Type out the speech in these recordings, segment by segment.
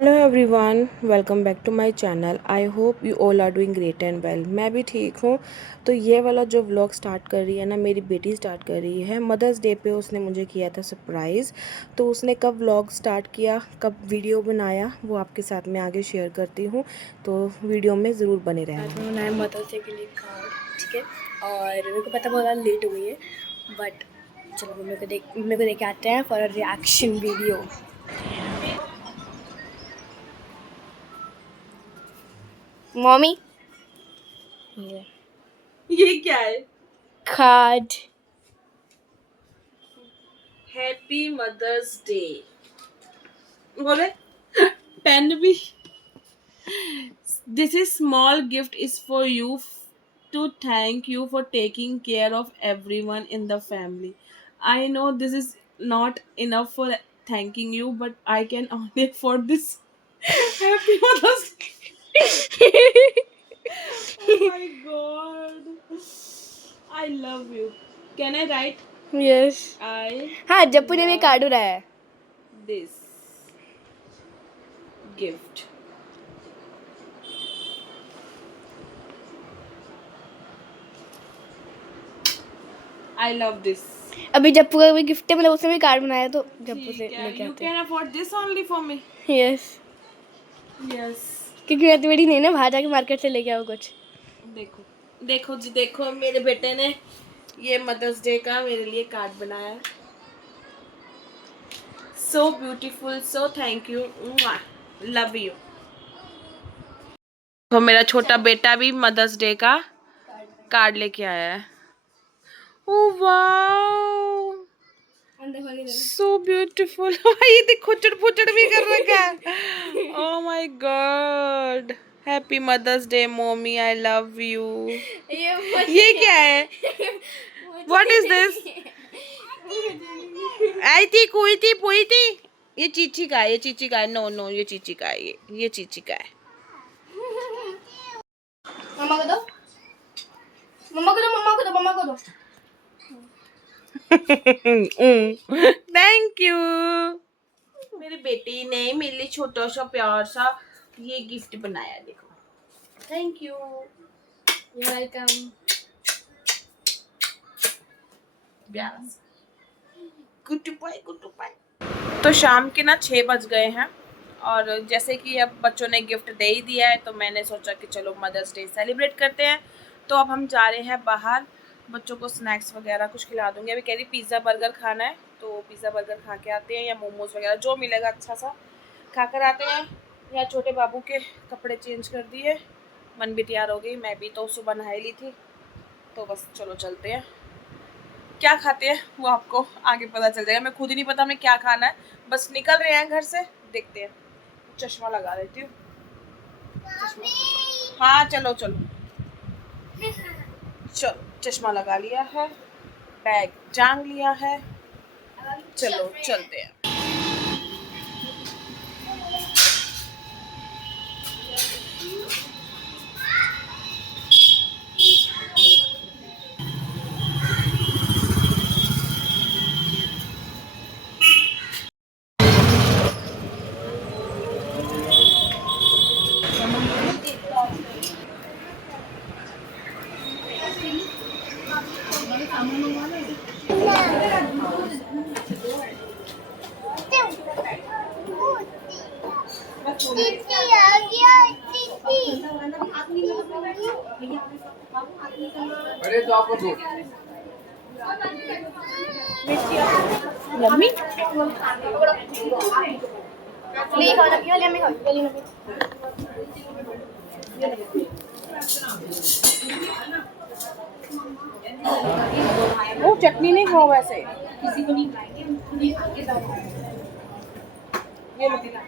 Hello everyone, welcome back to my channel. I hope you all are doing great and well. मैं भी ठीक हूँ। तो ये वाला जो व्लॉग स्टार्ट कर रही है ना, मेरी बेटी स्टार्ट कर रही है। मदर्स डे पे उसने मुझे किया था सरप्राइज़। तो उसने कब व्लॉग स्टार्ट किया, कब वीडियो बनाया, वो आपके साथ मैं आगे शेयर करती हूँ। तो वीडियो में ज़रूर बने रहना। आज मैं बनाया मदर्स डे के लिए कार्ड, ठीक है। और मेरे को पता बहुत लेट हुई है, बट चलो मेरे को देख के आते हैं for a reaction video. Mummy, ये क्या है? कार्ड। हैप्पी मदर्स डे बोले। पेन भी। This is small gift is for you to thank you for taking care of everyone in the family. I know this is not enough for thanking you, but I can only afford this. Happy Mother's Day. Oh my god. I love you. Can I write? Yes. I हाँ, जप्पू ने भी love card उड़ाया है। this gift. I love this. अभी जप्पू का भी gift है, मतलब उसने भी कार्ड बनाया, तो जप्पू से ठीक है, लेके you आते can afford this only for me. हैं। Yes, Yes. क्योंकि मैं तो बेटी नहीं ना, बाहर जाके मार्केट से लेके आओ कुछ। देखो देखो जी, देखो मेरे बेटे ने ये मदर्स डे का मेरे लिए कार्ड बनाया है। So beautiful, so thank you, love you. तो मेरा छोटा बेटा भी मदर्स डे का कार्ड लेके आया है। Oh wow, so beautiful. ये देखो खुचड़ पुचड़ भी कर रखा है। Oh my god, happy mother's day mummy, I love you. ये क्या है? What is this? आई थी कोई थी पुई थी। ये चीची का है, ये चीची का है। नो नो, ये चीची का है, ये चीची का है। मम्मा को दो, मम्मा को दो, मम्मा को दो, मम्मा को दो। Thank you. मेरी बेटी ने मेरे लिए छोटा सा प्यार सा ये गिफ्ट बनाया, देखो। Thank you, you welcome. Goodbye, goodbye. तो शाम के ना 6 बज गए हैं, और जैसे कि अब बच्चों ने गिफ्ट दे ही दिया है, तो मैंने सोचा कि चलो मदर्स डे सेलिब्रेट करते हैं। तो अब हम जा रहे हैं बाहर, बच्चों को स्नैक्स वगैरह कुछ खिला दूंगी। अभी कह रही पिज़्ज़ा बर्गर खाना है, तो पिज़्ज़ा बर्गर खा के आते हैं, या मोमोज़ वगैरह जो मिलेगा अच्छा सा खा कर आते हैं। या छोटे बाबू के कपड़े चेंज कर दिए, मन भी तैयार हो गई, मैं भी तो सुबह नहाई ली थी। तो बस चलो चलते हैं। क्या खाते हैं वो आपको आगे पता चल जाएगा, मैं खुद ही नहीं पता हमें क्या खाना है। बस निकल रहे हैं घर से, देखते हैं। चश्मा लगा लेती हूँ। हाँ चलो चलो चलो, चश्मा लगा लिया है, बैग टांग लिया है, चलो चलते हैं। अरे तो आपको दो यम्मी। नहीं खाओ, ना पियो, यम्मी खाओ, जल्दी ना पियो। वो चटनी नहीं खाओ वैसे, ये मत खा।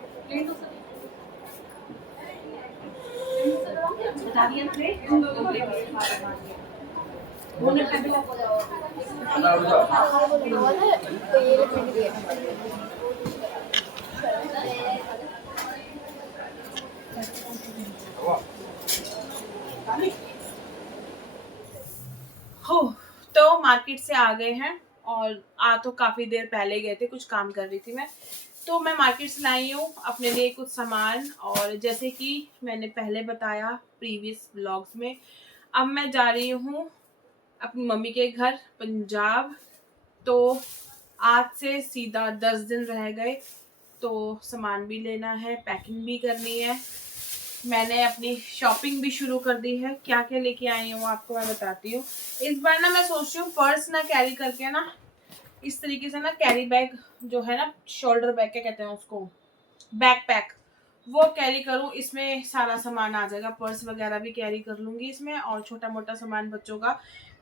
हो, तो मार्केट से आ गए हैं, और आ तो काफ़ी देर पहले गए थे, कुछ काम कर रही थी मैं। तो मैं मार्केट से लाई हूँ अपने लिए कुछ सामान, और जैसे कि मैंने पहले बताया प्रीवियस व्लॉग्स में, अब मैं जा रही हूँ अपनी मम्मी के घर पंजाब। तो आज से सीधा 10 दिन रह गए, तो सामान भी लेना है, पैकिंग भी करनी है। मैंने अपनी शॉपिंग भी शुरू कर दी है। क्या क्या लेके आई हूँ आपको मैं बताती हूँ। इस बार ना मैं सोच रही हूँ पर्स ना कैरी करके ना, इस तरीके से ना कैरी बैग जो है ना, शोल्डर बैग क्या कहते हैं उसको, बैकपैक, वो कैरी करूँ। इसमें सारा सामान आ जाएगा, पर्स वगैरह भी कैरी कर लूँगी इसमें, और छोटा मोटा सामान बच्चों का,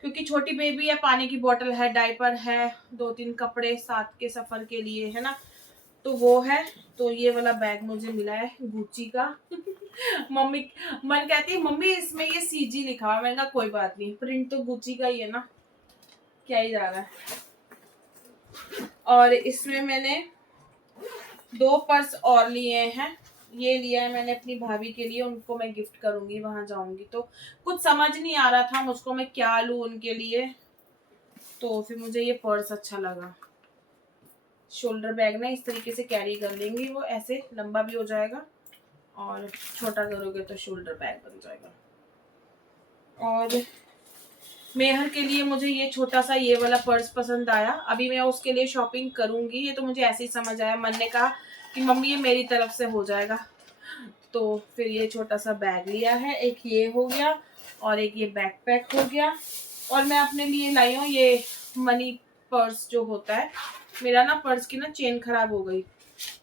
क्योंकि छोटी बेबी है, पानी की बोतल है, डायपर है, 2-3 कपड़े साथ के सफ़र के लिए है ना, तो वो है। तो ये वाला बैग मुझे मिला है गुच्ची का। मम्मी मन कहती है मम्मी इसमें ये सीजी लिखा हुआ है। मैंने कहा कोई बात नहीं, प्रिंट तो गुच्ची का ही है ना, क्या ही जा रहा है। और इसमें मैंने 2 पर्स और लिए हैं। ये लिया है मैंने अपनी भाभी के लिए, उनको मैं गिफ्ट करूंगी वहां जाऊंगी। तो कुछ समझ नहीं आ रहा था मुझको मैं क्या लूं उनके लिए, तो फिर मुझे ये पर्स अच्छा लगा। शोल्डर बैग ना इस तरीके से कैरी कर लेंगी, वो ऐसे लंबा भी हो जाएगा, और छोटा करोगे तो शोल्डर बैग बन जाएगा। और मेहर के लिए मुझे ये छोटा सा ये वाला पर्स पसंद आया। अभी मैं उसके लिए शॉपिंग करूंगी, ये तो मुझे ऐसे ही समझ आया। मन ने कहा कि मम्मी ये मेरी तरफ से हो जाएगा, तो फिर ये छोटा सा बैग लिया है। एक ये हो गया और एक ये बैकपैक हो गया। और मैं अपने लिए लाई हूँ ये मनी पर्स जो होता है। मेरा ना पर्स की ना चेन खराब हो गई,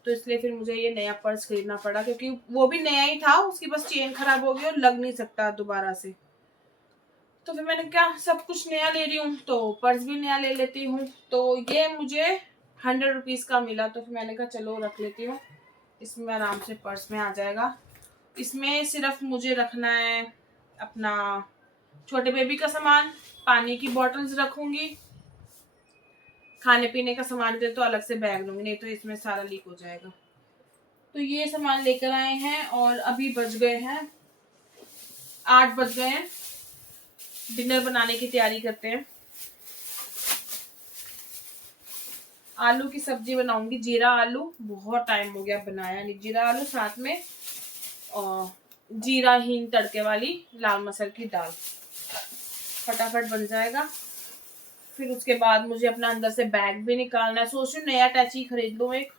तो इसलिए फिर मुझे ये नया पर्स खरीदना पड़ा, क्योंकि वो भी नया ही था, उसकी बस चेन खराब हो गई और लग नहीं सकता दोबारा से। तो फिर मैंने क्या, सब कुछ नया ले रही हूँ तो पर्स भी नया ले लेती हूँ। तो ये मुझे 100 रुपीज़ का मिला, तो फिर मैंने कहा चलो रख लेती हूँ, इसमें आराम से पर्स में आ जाएगा। इसमें सिर्फ मुझे रखना है अपना छोटे बेबी का सामान, पानी की बॉटल्स रखूँगी, खाने पीने का सामान के तो अलग से बैग लूँगी, नहीं तो इसमें सारा लीक हो जाएगा। तो ये सामान लेकर आए हैं, और अभी बज गए हैं 8 बज गए हैं। डिनर बनाने की तैयारी करते हैं। आलू की सब्जी बनाऊंगी, जीरा आलू, बहुत टाइम हो गया बनाया नहीं जीरा आलू, साथ में और जीरा हींग तड़के वाली लाल मसल की दाल, फटाफट बन जाएगा। फिर उसके बाद मुझे अपना अंदर से बैग भी निकालना है। सोच रही हूँ नया अटैची खरीद लूँ एक,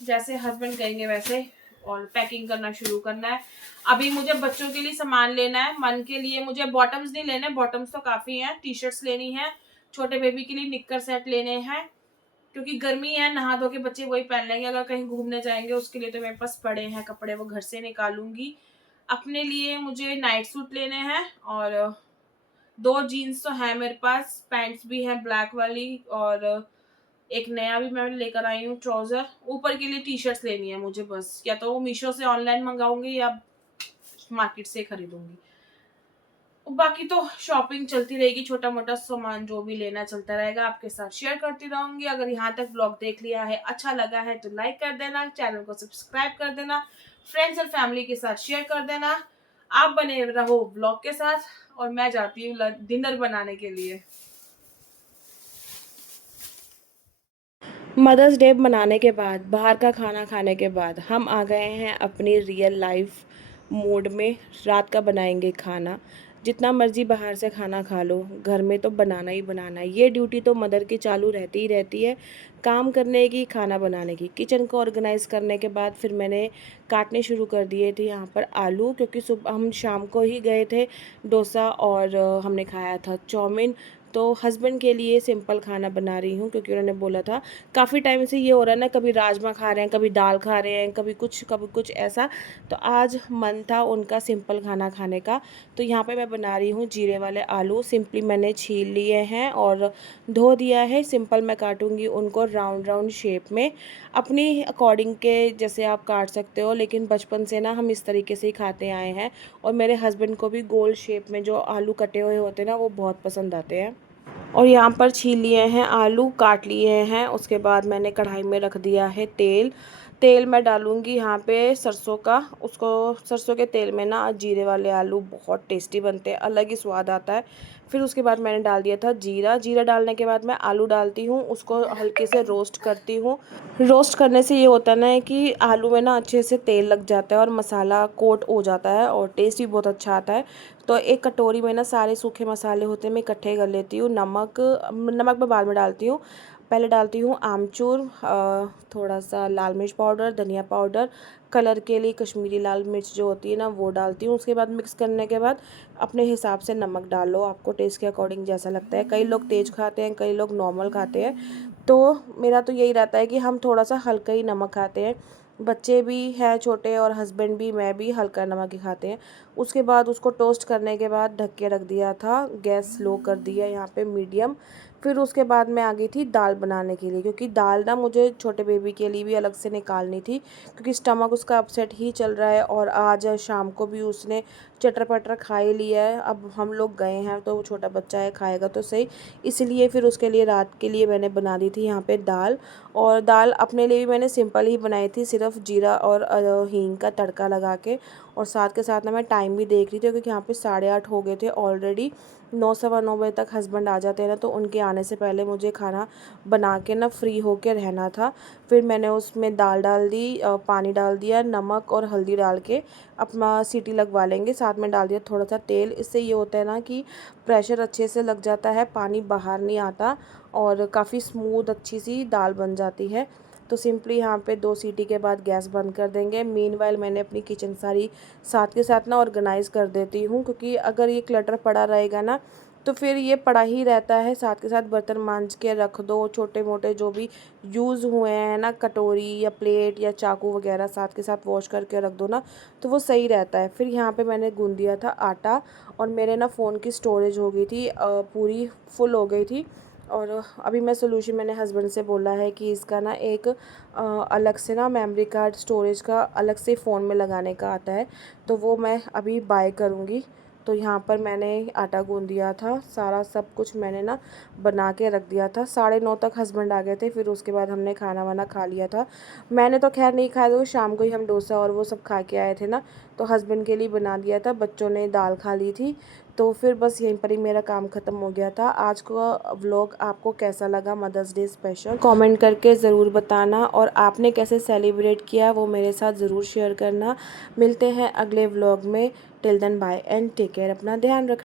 जैसे हस्बैंड कहेंगे वैसे, और पैकिंग करना शुरू करना है। अभी मुझे बच्चों के लिए सामान लेना है। मन के लिए मुझे बॉटम्स नहीं लेने, बॉटम्स तो काफ़ी हैं, टी शर्ट्स लेनी है। छोटे बेबी के लिए निक्कर सेट लेने हैं, क्योंकि गर्मी है, नहा धो के बच्चे वही पहन लेंगे। अगर कहीं घूमने जाएंगे उसके लिए तो मेरे पास पड़े हैं कपड़े, वो घर से निकालूंगी। अपने लिए मुझे नाइट सूट लेने हैं, और 2 जीन्स तो है मेरे पास, पैंट्स भी है ब्लैक वाली, और एक नया भी मैं लेकर आई हूँ ट्राउज़र। ऊपर के लिए टी शर्ट्स लेनी है मुझे बस, या तो मीशो से ऑनलाइन मंगाऊंगी या मार्केट से खरीदूंगी। बाकी तो शॉपिंग चलती रहेगी, छोटा मोटा सामान जो भी लेना चलता रहेगा, आपके साथ शेयर करती रहूंगी। अगर यहाँ तक ब्लॉग देख लिया है, अच्छा लगा है तो लाइक कर देना, चैनल को सब्सक्राइब कर देना, फ्रेंड्स और फैमिली के साथ शेयर कर देना। आप बने रहो ब्लॉग के साथ, और मैं जाती हूँ डिनर बनाने के लिए। मदर्स डे मनाने के बाद, बाहर का खाना खाने के बाद, हम आ गए हैं अपनी रियल लाइफ मूड में। रात का बनाएंगे खाना। जितना मर्जी बाहर से खाना खा लो, घर में तो बनाना ही बनाना है। ये ड्यूटी तो मदर की चालू रहती ही रहती है, काम करने की, खाना बनाने की। किचन को ऑर्गेनाइज़ करने के बाद फिर मैंने काटने शुरू कर दिए थे यहाँ पर आलू, क्योंकि सुबह हम शाम को ही गए थे डोसा, और हमने खाया था चाउमीन। तो हस्बैंड के लिए सिंपल खाना बना रही हूँ, क्योंकि उन्होंने बोला था, काफ़ी टाइम से ये हो रहा है ना, कभी राजमा खा रहे हैं, कभी दाल खा रहे हैं, कभी कुछ ऐसा। तो आज मन था उनका सिंपल खाना खाने का। तो यहाँ पे मैं बना रही हूँ जीरे वाले आलू। सिंपली मैंने छील लिए हैं और धो दिया है। सिंपल मैं काटूँगी उनको राउंड राउंड शेप में, अपनी अकॉर्डिंग के जैसे आप काट सकते हो, लेकिन बचपन से ना हम इस तरीके से ही खाते आए हैं। और मेरे हस्बैंड को भी गोल शेप में जो आलू कटे हुए होते हैं ना, वो बहुत पसंद आते हैं। और यहाँ पर छील लिए हैं आलू, काट लिए हैं। उसके बाद मैंने कढ़ाई में रख दिया है तेल। तेल मैं डालूँगी यहाँ पे सरसों का। उसको सरसों के तेल में ना जीरे वाले आलू बहुत टेस्टी बनते हैं, अलग ही स्वाद आता है। फिर उसके बाद मैंने डाल दिया था जीरा। जीरा डालने के बाद मैं आलू डालती हूँ, उसको हल्के से रोस्ट करती हूँ। रोस्ट करने से ये होता है ना कि आलू में ना अच्छे से तेल लग जाता है और मसाला कोट हो जाता है और टेस्ट भी बहुत अच्छा आता है। तो एक कटोरी में ना सारे सूखे मसाले होते हैं मैं इकट्ठे कर लेती हूँ। नमक मैं बाद में डालती हूँ। पहले डालती हूँ आमचूर, थोड़ा सा लाल मिर्च पाउडर, धनिया पाउडर, कलर के लिए कश्मीरी लाल मिर्च जो होती है ना वो डालती हूँ। उसके बाद मिक्स करने के बाद अपने हिसाब से नमक डाल लो, आपको टेस्ट के अकॉर्डिंग जैसा लगता है। कई लोग तेज़ खाते हैं, कई लोग नॉर्मल खाते हैं, तो मेरा तो यही रहता है कि हम थोड़ा सा हल्का ही नमक खाते हैं। बच्चे भी हैं छोटे और हस्बैंड भी, मैं भी हल्का नमक ही खाते हैं। उसके बाद उसको टोस्ट करने के बाद ढक के रख दिया था, गैस स्लो कर दिया यहाँ पे मीडियम। फिर उसके बाद मैं आ गई थी दाल बनाने के लिए, क्योंकि दाल ना मुझे छोटे बेबी के लिए भी अलग से निकालनी थी, क्योंकि स्टमक उसका अपसेट ही चल रहा है और आज शाम को भी उसने चटर पटर खा ही लिया है। अब हम लोग गए हैं तो वो छोटा बच्चा है, खाएगा तो सही, इसलिए फिर उसके लिए रात के लिए मैंने बना दी थी यहाँ पे दाल। और दाल अपने लिए भी मैंने सिंपल ही बनाई थी, सिर्फ जीरा और हींग का तड़का लगा के। और साथ के साथ ना मैं टाइम भी देख रही थी, क्योंकि यहाँ पे 8:30 हो गए थे ऑलरेडी। 9 सवा 9 बजे तक हस्बैंड आ जाते हैं ना, तो उनके आने से पहले मुझे खाना बना के ना फ्री होके रहना था। फिर मैंने उसमें दाल डाल दी, पानी डाल दिया, नमक और हल्दी डाल के अपना सीटी लगवा लेंगे। साथ में डाल दिया थोड़ा सा तेल, इससे ये होता है ना कि प्रेशर अच्छे से लग जाता है, पानी बाहर नहीं आता और काफ़ी स्मूथ अच्छी सी दाल बन जाती है। तो सिंपली यहाँ पे 2 सीटी के बाद गैस बंद कर देंगे। मीनवाइल मैंने अपनी किचन सारी साथ के साथ ना ऑर्गेनाइज़ कर देती हूँ, क्योंकि अगर ये क्लटर पड़ा रहेगा ना तो फिर ये पड़ा ही रहता है। साथ के साथ बर्तन मांज के रख दो, छोटे मोटे जो भी यूज़ हुए हैं ना, कटोरी या प्लेट या चाकू वगैरह साथ के साथ वॉश करके रख दो ना, तो वो सही रहता है। फिर यहाँ पे मैंने गूंद दिया था आटा, और मेरे ना फ़ोन की स्टोरेज हो गई थी पूरी फुल हो गई थी। और अभी मैं सोल्यूशन मैंने हस्बैंड से बोला है कि इसका ना एक अलग से ना मेमोरी कार्ड स्टोरेज का अलग से फ़ोन में लगाने का आता है, तो वो मैं अभी बाय करूँगी। तो यहाँ पर मैंने आटा गूंद दिया था, सारा सब कुछ मैंने ना बना के रख दिया था। 9:30 तक हस्बैंड आ गए थे, फिर उसके बाद हमने खाना वाना खा लिया था। मैंने तो खैर नहीं खाया था, शाम को ही हम डोसा और वो सब खा के आए थे ना, तो हस्बैंड के लिए बना दिया था, बच्चों ने दाल खा ली थी। तो फिर बस यहीं पर ही मेरा काम ख़त्म हो गया था। आज का व्लॉग आपको कैसा लगा, मदर्स डे स्पेशल, कमेंट करके ज़रूर बताना, और आपने कैसे सेलिब्रेट किया वो मेरे साथ ज़रूर शेयर करना। मिलते हैं अगले व्लॉग में। Till then bye and take care, अपना ध्यान रखना।